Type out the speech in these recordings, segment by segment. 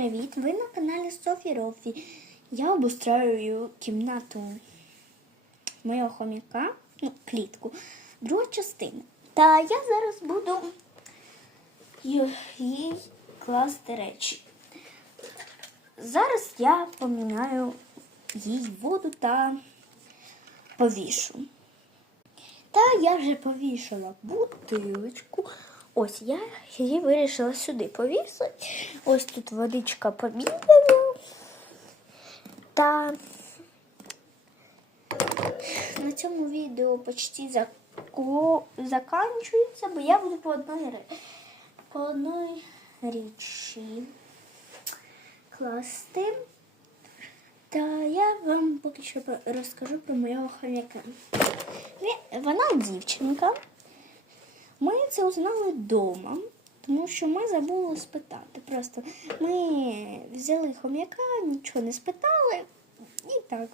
привіт! Ви на каналі Софі Рофі. Я обустраюю кімнату моєго хомяка, ну, клітку, друга частина. Та я зараз буду їй класти речі. Зараз я поміняю їй воду та повішу. Та я вже повішала бутилочку. Ось я її вирішила сюди повісити. Ось тут водичка побігала. Та на цьому відео почти зако... заканчується, бо я буду по одній, по одній річі класти. Та я вам поки що розкажу про моєго хомяка. Вона дівчинка. Ми це узнали вдома, тому що ми забули спитати. Просто ми взяли хом'яка, нічого не спитали і так.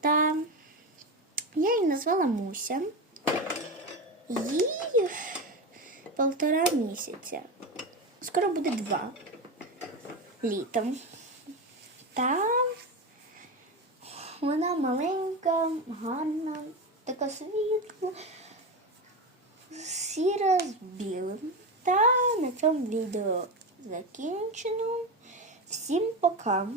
Та я її назвала Муся. Їй полтора місяця. Скоро буде два літом. Та вона маленька, гарна, така світла з білим. Та на цьому відео закінчено. Всім пока!